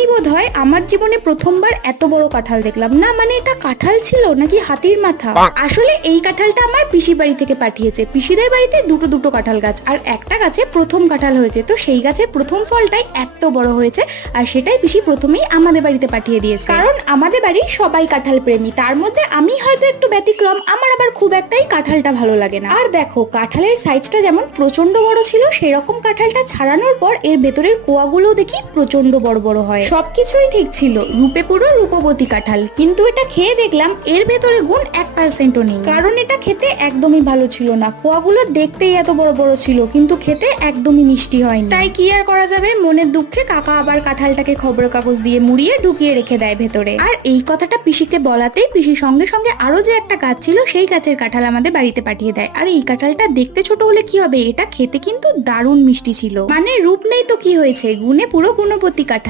আমি বোধহয় আমার জীবনে প্রথমবার এত বড় কাঁঠাল দেখলাম। না মানে এটা কাঁঠাল ছিল নাকি হাতির মাথা। আসলে এই কাঁঠালটা আমার পিসি বাড়ি থেকে পাঠিয়েছে। পিসিদের বাড়িতে দুটো দুটো কাঁঠাল গাছ, আর একটা গাছে প্রথম কাঁঠাল হয়েছে, তো সেই গাছের প্রথম ফলটাই এত বড় হয়েছে, আর সেটাই পিসি প্রথমেই আমাদের বাড়িতে পাঠিয়ে দিয়েছে। কারণ আমাদের বাড়ির সবাই কাঁঠাল প্রেমী, তার মধ্যে আমি হয়তো একটু ব্যতিক্রম, আমার আবার খুব একটাই কাঁঠালটা ভালো লাগে না। আর দেখো কাঁঠালের সাইজটা যেমন প্রচন্ড বড় ছিল, সেরকম কাঁঠালটা ছাড়ানোর পর এর ভেতরের কোয়াগুলো দেখি প্রচন্ড বড় বড় হয়। সবকিছুই ঠিক ছিল, রূপে পুরো রূপবতী কাঁঠাল। কিন্তু এটা খেয়ে দেখলাম এর ভেতরে গুণ 1%ও নেই, কারণ এটা খেতে একদমই ভালো ছিল না। কোয়াগুলো দেখতেই এত বড় বড় ছিল, কিন্তু খেতে একদমই মিষ্টি হয়নি। তাই কি আর করা যাবে, মনের দুঃখে কাকা আবার কাঁঠালটাকে খবরের কাগজ দিয়ে মুড়িয়ে ঢুকিয়ে রেখে দেয় ভেতরে। আর এই কথাটা পিসিকে বলাতেই পিসি সঙ্গে সঙ্গে আরো যে একটা গাছ ছিল সেই গাছের কাঁঠাল আমাদের বাড়িতে পাঠিয়ে দেয়। আর এই কাঁঠালটা দেখতে ছোট হলে কি হবে, এটা খেতে কিন্তু দারুণ মিষ্টি ছিল। মানে রূপ নেই তো কি হয়েছে, গুণে পুরো গুণবতী কাঁঠাল।